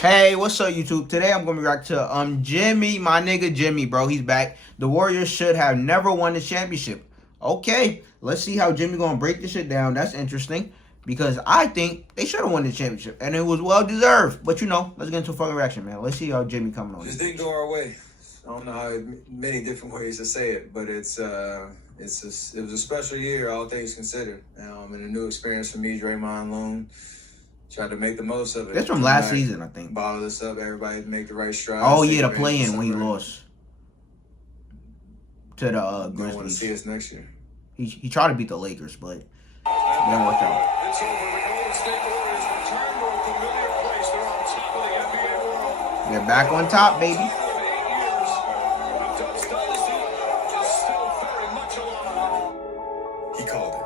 Hey, what's up, YouTube? Today I'm gonna be back to Jimmy, my nigga Jimmy, bro. He's back. The Warriors should have never won the championship. Okay, let's see how Jimmy gonna break this shit down. That's interesting because I think they should have won the championship and it was well deserved. But you know, let's get into a fucking reaction, man. Let's see how Jimmy coming on. Just didn't go our way. I don't know how many different ways to say it, but it was a special year, all things considered. And a new experience for me, Draymond Loan. Tried to make the most of it. That's from last season, I think. Bottle this up, everybody make the right strides. Oh yeah, the play-in when he lost to the Grizzlies. Don't want to see us next year. He tried to beat the Lakers, but it didn't work out. It's over. The Golden State Warriors return to a familiar place. They're on top of the NBA world. They're back on top, baby. 8 years, the Dubs dynasty is still very much alive. He called it.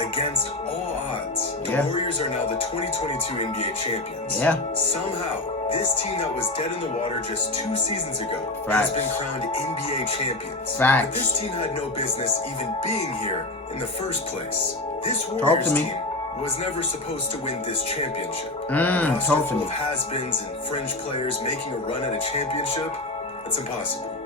Against all odds, the Warriors are now the 2022 NBA champions. Yeah. Somehow, this team that was dead in the water just 2 seasons ago has been crowned NBA champions. But this team had no business even being here in the first place. This Warriors team was never supposed to win this championship. A full of has-beens and fringe players making a run at a championship, it's impossible.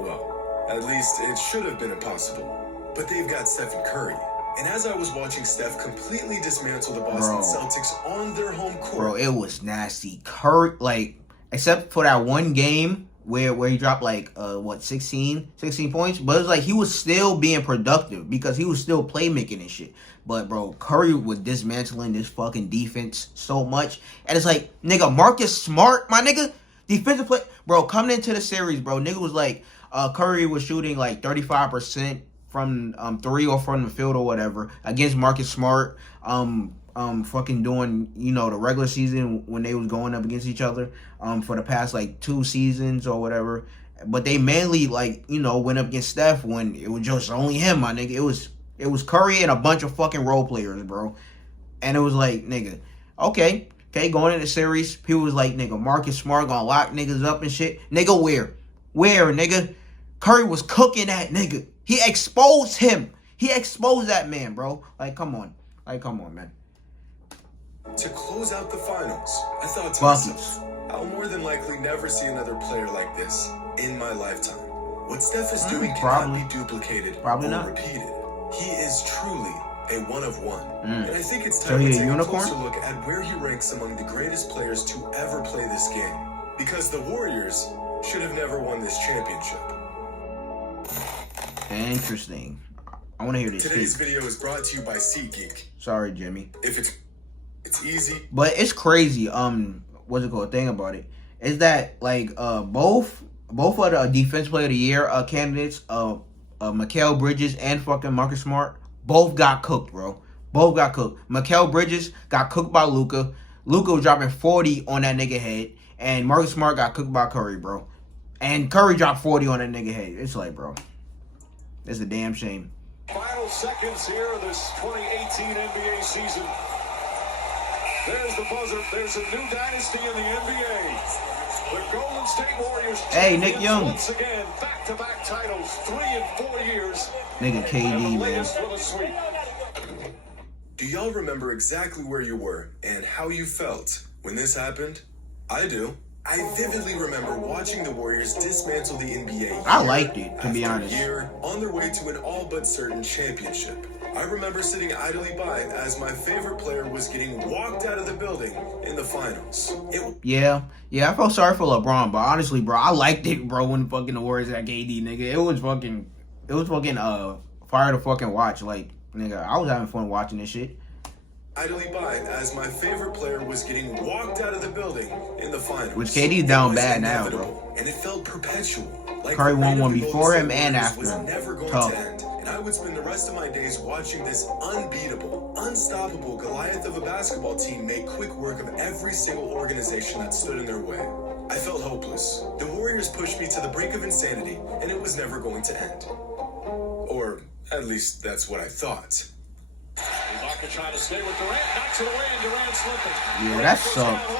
Well, at least it should have been impossible. But they've got Stephen Curry. And as I was watching Steph completely dismantle the Boston Celtics on their home court. Bro, it was nasty. Curry, like, except for that one game where he dropped, like, 16 points. But it was like he was still being productive because he was still playmaking and shit. But, bro, Curry was dismantling this fucking defense so much. And it's like, nigga, Marcus Smart, my nigga, defensive play. Bro, coming into the series, bro, nigga was like, Curry was shooting, like, 35%. From 3 or from the field or whatever against Marcus Smart, fucking doing, you know, the regular season when they was going up against each other, for the past like 2 seasons or whatever. But they mainly, like, you know, went up against Steph when it was just only him, my nigga. It was Curry and a bunch of fucking role players, bro. And it was like, nigga, okay, going into the series, people was like, nigga, Marcus Smart gonna lock niggas up and shit. Nigga, where, nigga? Curry was cooking that nigga. He exposed him. He exposed that man, bro. Like, come on. Man. To close out the finals, I thought to myself, I'll more than likely never see another player like this in my lifetime. What Steph is doing cannot be duplicated or repeated. He is truly a one of one. And I think it's time to take a closer look at where he ranks among the greatest players to ever play this game. Because the Warriors should have never won this championship. Interesting. I want to hear this. Today's video is brought to you by SeatGeek. Sorry, Jimmy. If it's easy, but it's crazy. What's it called? Thing about it is that like both of the defense player of the year candidates, Mikal Bridges and fucking Marcus Smart, both got cooked, bro. Both got cooked. Mikal Bridges got cooked by Luka. Luka was dropping 40 on that nigga head, and Marcus Smart got cooked by Curry, bro. And Curry dropped 40 on that nigga head. It's like, bro. It's a damn shame. Final seconds here of this 2018 NBA season. There's the buzzer. There's a new dynasty in the NBA. The Golden State Warriors. Hey, Nick Young. Once again, back-to-back titles, 3 in 4 years. Nigga KD, man. Do y'all remember exactly where you were and how you felt when this happened? I do. I vividly remember watching the Warriors dismantle the NBA. I liked it, to be honest. Year on their way to an all but certain championship. I remember sitting idly by as my favorite player was getting walked out of the building in the finals. Yeah, I felt sorry for LeBron, but honestly, bro, I liked it, bro, when fucking the Warriors had KD, nigga. It was fucking fire to fucking watch. Like, nigga, I was having fun watching this shit. Idly by as my favorite player was getting walked out of the building in the finals. Which KD's down bad now, bro. And it felt perpetual. Like Curry won one before him and after was him. Never going to end. And I would spend the rest of my days watching this unbeatable, unstoppable Goliath of a basketball team make quick work of every single organization that stood in their way. I felt hopeless. The Warriors pushed me to the brink of insanity, and it was never going to end. Or at least that's what I thought. Ibaka trying to stay with Durant, knocks it away, and Durant slipping. Yeah, that sucked.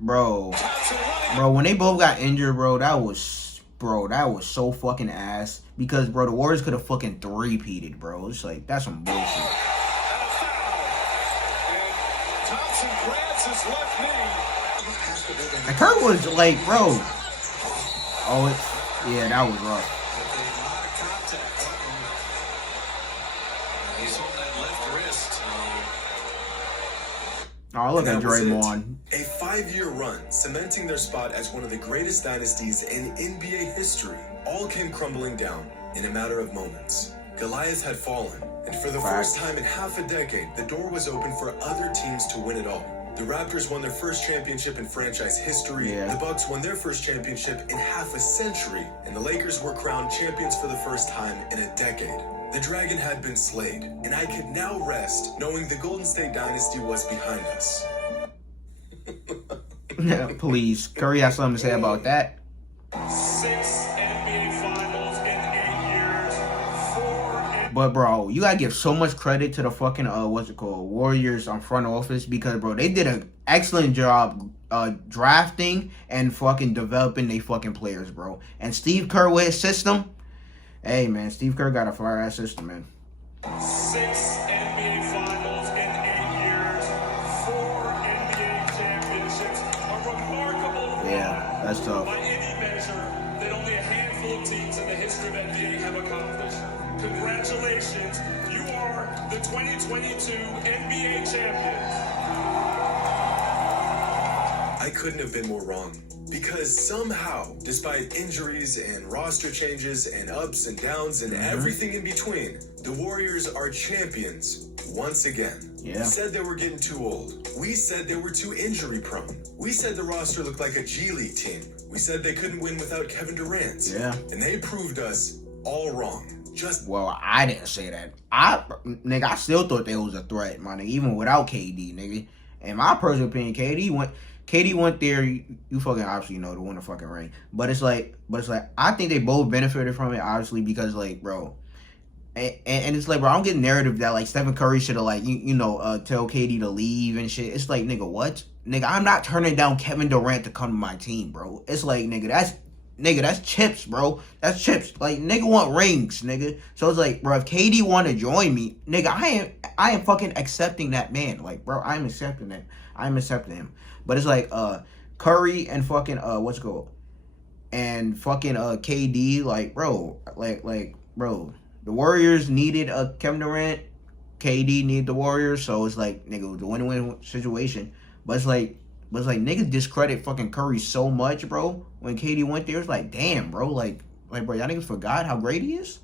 Bro, when they both got injured, bro, that was so fucking ass. Because, bro, the Warriors could have fucking three-peated, bro. It's like, that's some bullshit. And Thompson grabs his left knee. And Curry was like, bro. Oh, yeah, that was rough. He's on that left wrist. Oh, look at Draymond. A 5-year run, cementing their spot as one of the greatest dynasties in NBA history, all came crumbling down in a matter of moments. Goliath had fallen, and for the first time in half a decade, the door was open for other teams to win it all. The Raptors won their first championship in franchise history, the Bucks won their first championship in half a century, and the Lakers were crowned champions for the first time in a decade. The Dragon had been slayed, and I could now rest knowing the Golden State dynasty was behind us. Please, Curry has something to say about that. 6 NBA Finals in 8 years. 4. But bro, you gotta give so much credit to the fucking Warriors on front office, because bro, they did an excellent job drafting and fucking developing they fucking players, bro. And Steve Kerr with his system. Hey man, Steve Kerr got a fire ass system, man. 6 NBA Finals in 8 years. 4 NBA championships. A remarkable Yeah, that's tough. by any measure that only a handful of teams in the history of NBA have accomplished. Congratulations, you are the 2022 NBA champions. I couldn't have been more wrong. Because somehow, despite injuries and roster changes and ups and downs and everything in between, the Warriors are champions once again. Yeah. We said they were getting too old. We said they were too injury prone. We said the roster looked like a G League team. We said they couldn't win without Kevin Durant. Yeah. And they proved us all wrong. Well, I didn't say that. I still thought they was a threat, my nigga, even without KD, nigga. In my personal opinion, KD went there. You fucking obviously know to win a fucking ring, but it's like I think they both benefited from it, obviously, because like, bro, and it's like, bro, I'm getting narrative that like Stephen Curry should have like tell KD to leave and shit. It's like, nigga, what? Nigga, I'm not turning down Kevin Durant to come to my team, bro. It's like, nigga, that's chips, bro. That's chips. Like, nigga want rings, nigga. So it's like, bro, if KD want to join me, nigga, I am fucking accepting that man. Like, bro, I'm accepting that. I'm accepting him. But it's like Curry and fucking and fucking KD, like, bro, bro, the Warriors needed Kevin Durant, KD needed the Warriors, so it's like, nigga, it was a win-win situation. But it's like niggas discredit fucking Curry so much, bro. When KD went there, it's like, damn, bro, like bro, y'all niggas forgot how great he is.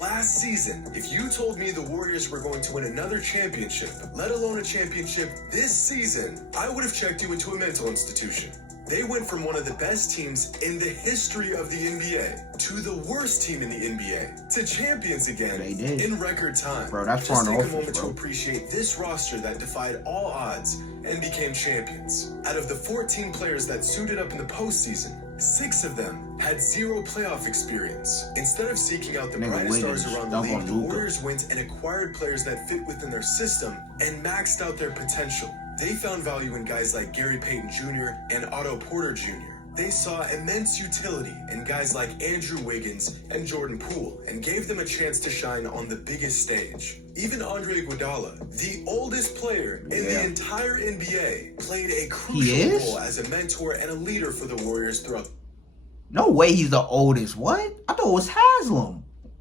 Last season, if you told me the Warriors were going to win another championship, let alone a championship this season, I would have checked you into a mental institution. They went from one of the best teams in the history of the NBA to the worst team in the NBA to champions again in record time. Bro, that's Just far take a moment to appreciate this roster that defied all odds and became champions. Out of the 14 players that suited up in the postseason, 6 of them had 0 playoff experience. Instead of seeking out the brightest stars around the league, the Warriors went and acquired players that fit within their system and maxed out their potential. They found value in guys like Gary Payton Jr. and Otto Porter Jr. They saw immense utility in guys like Andrew Wiggins and Jordan Poole and gave them a chance to shine on the biggest stage. Even Andre Iguodala, the oldest player in the entire NBA, played a crucial role as a mentor and a leader for the Warriors throughout. No way he's the oldest. What? I thought it was Haslam.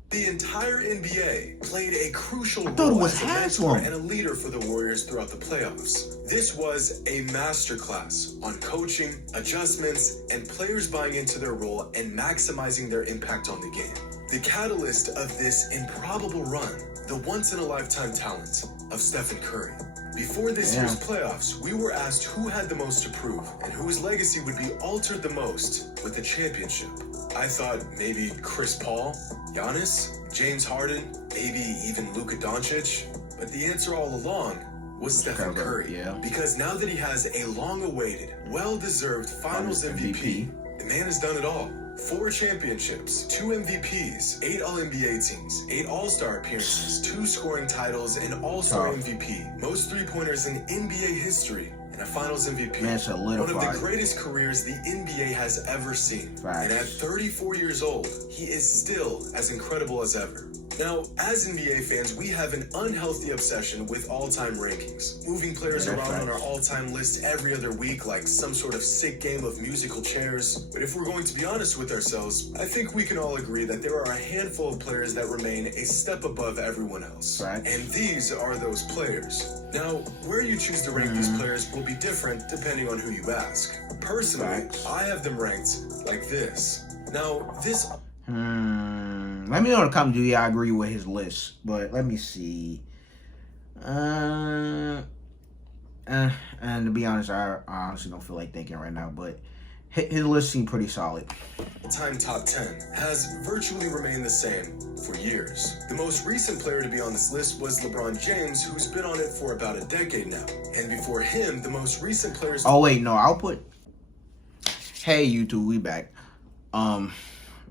The entire NBA played a crucial role as a mentor and a leader for the Warriors throughout the playoffs. This was a masterclass on coaching, adjustments, and players buying into their role and maximizing their impact on the game. The catalyst of this improbable run, the once-in-a-lifetime talent of Stephen Curry. Before this year's playoffs, we were asked who had the most to prove and whose legacy would be altered the most with the championship. I thought maybe Chris Paul, Giannis, James Harden, maybe even Luka Doncic. But the answer all along was Stephen Curry. Because now that he has a long-awaited, well-deserved Finals MVP, the man has done it all. 4 championships, 2 MVPs, 8 All-NBA teams, 8 All-Star appearances, 2 scoring titles, an All-Star MVP, most three-pointers in NBA history, and a Finals MVP. One of the greatest careers the NBA has ever seen. And at 34 years old, he is still as incredible as ever. Now, as NBA fans, we have an unhealthy obsession with all-time rankings, moving players around on our all-time list every other week like some sort of sick game of musical chairs. But if we're going to be honest with ourselves, I think we can all agree that there are a handful of players that remain a step above everyone else. Right. And these are those players. Now, where you choose to rank these players will be different depending on who you ask. Personally, I have them ranked like this. Now, this... Let me know in the comments, do y'all agree with his list? But let me see. And to be honest, I honestly don't feel like thinking right now, but his list seemed pretty solid. Time top 10 has virtually remained the same for years. The most recent player to be on this list was LeBron James, who's been on it for about a decade now. And before him, the most recent players... Oh, wait, no, I'll put... Hey, YouTube, we back.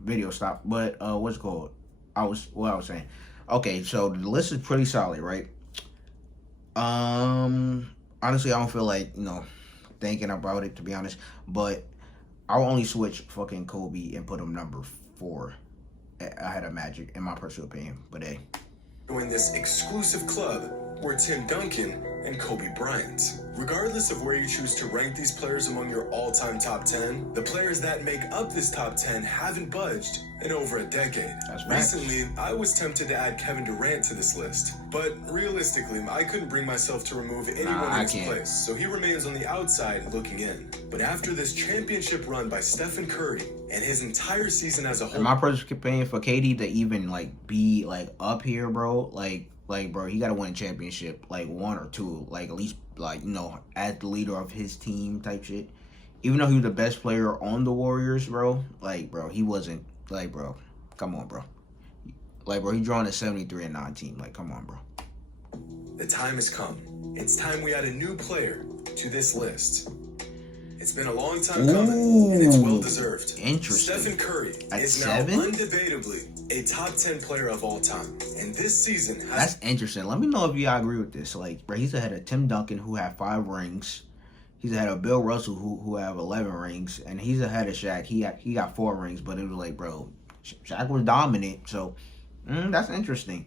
Video stop, but what's it called? I was saying. Okay, so the list is pretty solid, right? Honestly, I don't feel like, thinking about it, to be honest, but I'll only switch fucking Kobe and put him number 4 ahead of Magic, in my personal opinion. But hey, join this exclusive club were Tim Duncan and Kobe Bryant. Regardless of where you choose to rank these players among your all-time top 10, the players that make up this top 10 haven't budged in over a decade. Recently, I was tempted to add Kevin Durant to this list, but realistically, I couldn't bring myself to remove anyone in his place, so he remains on the outside looking in. But after this championship run by Stephen Curry and his entire season as a whole... In my personal opinion, for KD to even, be, up here, bro, bro, he got to win a championship, 1 or 2, at least, as the leader of his team type shit. Even though he was the best player on the Warriors, bro, bro, he wasn't, bro, come on, bro. Bro, he drawing a 73-9 team. Come on, bro. The time has come. It's time we add a new player to this list. It's been a long time coming, and it's well-deserved. Interesting. Stephen Curry is 7? now undebatably a top 10 player of all time. And this season has... That's interesting. Let me know if y'all agree with this. Bro, he's ahead of Tim Duncan, who had 5 rings. He's ahead of Bill Russell, who have 11 rings. And he's ahead of Shaq. He got 4 rings, but it was bro, Shaq was dominant. So, that's interesting.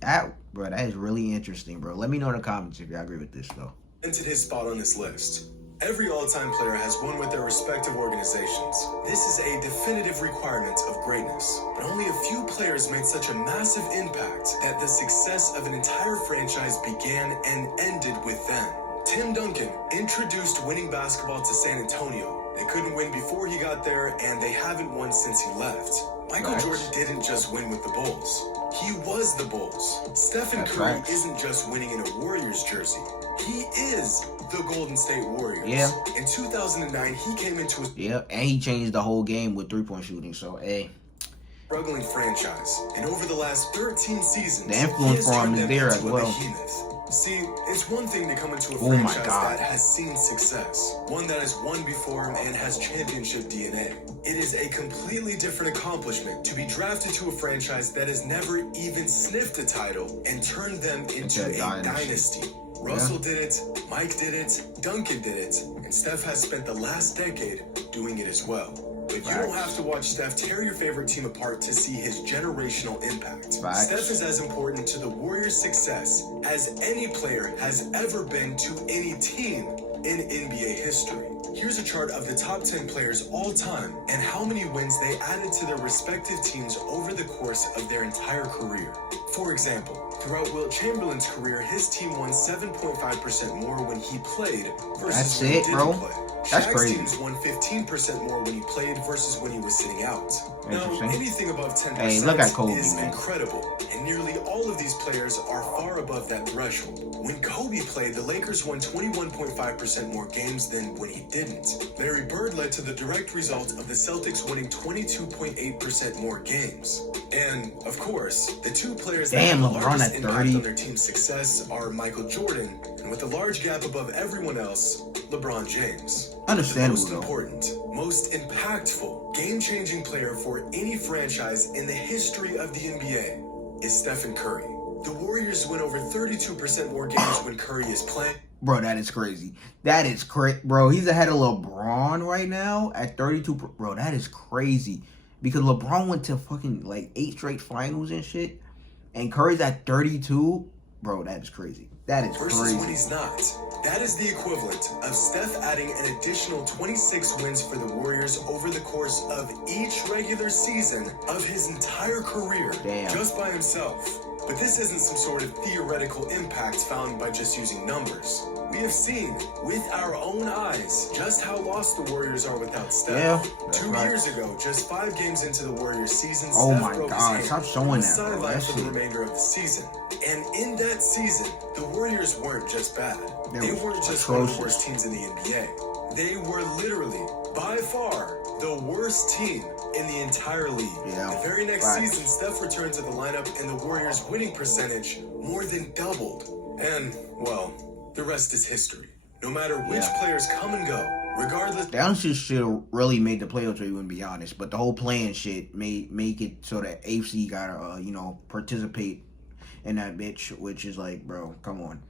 That is really interesting, bro. Let me know in the comments if y'all agree with this, though. Entered his spot on this list. Every all-time player has won with their respective organizations. This is a definitive requirement of greatness. But only a few players made such a massive impact that the success of an entire franchise began and ended with them. Tim Duncan introduced winning basketball to San Antonio. They couldn't win before he got there, and they haven't won since he left. Michael Jordan didn't just win with the Bulls. He was the Bulls. Stephen Curry isn't just winning in a Warriors jersey. He is the Golden State Warriors. Yeah. In 2009, he came into a... Yeah, and he changed the whole game with 3-point shooting, so, hey. Struggling franchise. And over the last 13 seasons... The influence for him is there as well. See, it's one thing to come into a franchise that has seen success, one that has won before and has championship DNA. It is a completely different accomplishment to be drafted to a franchise that has never even sniffed a title and turned them into a dynasty. Russell did it, Mike did it, Duncan did it, and Steph has spent the last decade doing it as well. But you don't have to watch Steph tear your favorite team apart to see his generational impact. Steph is as important to the Warriors' success as any player has ever been to any team in NBA history. Here's a chart of the top 10 players all time and how many wins they added to their respective teams over the course of their entire career. For example, throughout Wilt Chamberlain's career, his team won 7.5% more when he played versus when he didn't play. That's Shaq's crazy. teams won 15% more when he played versus when he was sitting out. Now, anything above 10% look at Kobe, is man. incredible, and nearly all of these players are far above that threshold. When Kobe played, the Lakers won 21.5% more games than when he didn't. Larry Bird led to the direct result of the Celtics winning 22.8% more games. And, of course, the two players that have the largest impact on their team's success are Michael Jordan, and with a large gap above everyone else, LeBron James. Understandable, The most important, most impactful, game-changing player for any franchise in the history of the NBA is Stephen Curry. The Warriors win over 32% more games when Curry is playing. Bro, that is crazy. That is crazy. Bro, he's ahead of LeBron right now at 32. Bro, that is crazy. Because LeBron went to fucking 8 straight finals and shit. and Curry's at 32. Bro, that is crazy. That is versus crazy. when he's not. That is the equivalent of Steph adding an additional 26 wins for the Warriors over the course of each regular season of his entire career. Damn. Just by himself. But this isn't some sort of theoretical impact found by just using numbers. We have seen with our own eyes just how lost the Warriors are without Steph. Yeah, 2 years ago, just 5 games into the Warriors season, oh Steph my broke God, his stop hand showing on the that, bro. sideline That for the shit. remainder of the season. And in that season, the Warriors weren't just bad. They weren't just one of the worst teams in the NBA. They were literally, by far, the worst team in the entire league. Yeah, the very next facts. season, Steph returned to the lineup and the Warriors' winning percentage more than doubled. And, well, the rest is history. No matter which players come and go, regardless. That shit should have really made the playoffs, to even be honest. But the whole playing shit make it so that AFC gotta, participate in that bitch, which is like, bro, come on.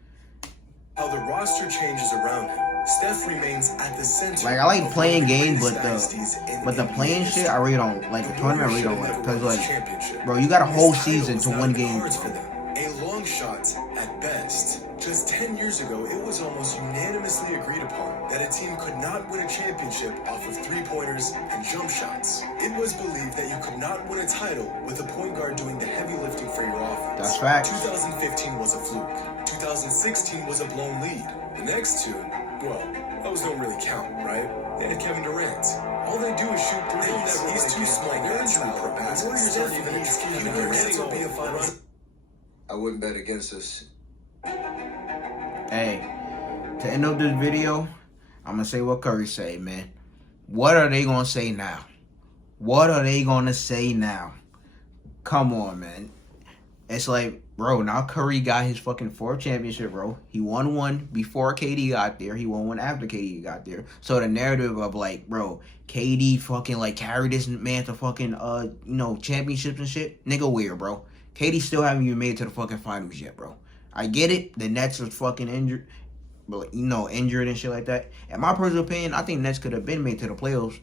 How the roster changes around him, Steph remains at the center. Like, I like playing games, but the playing shit, I really don't like. The tournament, I really don't like, because like, bro, you got a whole season to win games, bro. A long shot at best. Just 10 years ago, it was almost unanimously agreed upon that a team could not win a championship off of three-pointers and jump shots. It was believed that you could not win a title with a point guard doing the heavy lifting for your offense. That's facts. 2015 was a fluke. 2016 was a blown lead. The next two, well, those don't really count, right? They had Kevin Durant. All they do is shoot threes. He's too small. They're injury prone. The Warriors aren't even excused. Durant will be a finals. I wouldn't bet against us. Hey, to end up this video, I'm gonna say what Curry say, man. What are they gonna say now? What are they gonna say now? Come on, man. It's like, bro, now Curry got his fucking 4th championship, bro. He won one before KD got there. He won one after KD got there. So the narrative of like, bro, KD fucking like carried this man to fucking championships and shit. Nigga, weird, bro. KD still haven't even made it to the fucking finals yet, bro. I get it. The Nets was fucking injured, but injured and shit like that. In my personal opinion, I think Nets could have been made to the playoffs.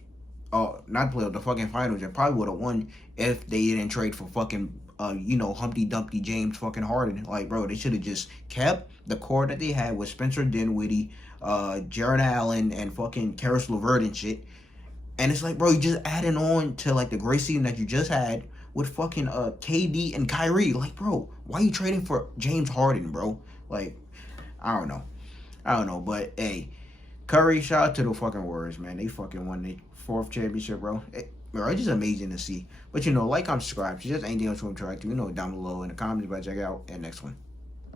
Not the playoffs, the fucking finals, and probably would have won if they didn't trade for fucking Humpty Dumpty James fucking Harden. Like, bro, they should have just kept the core that they had with Spencer Dinwiddie, Jared Allen, and fucking Karis LeVert and shit. And it's like, bro, you just adding on to like the great season that you just had with fucking KD and Kyrie. Like, bro, why are you trading for James Harden, bro? Like, I don't know. But hey, Curry, shout out to the fucking Warriors, man. They fucking won their 4th championship, bro. Bro, it's just amazing to see. But like, comment, subscribe. If there's anything else you want to interact with, down below in the comments. But check it out. And next one.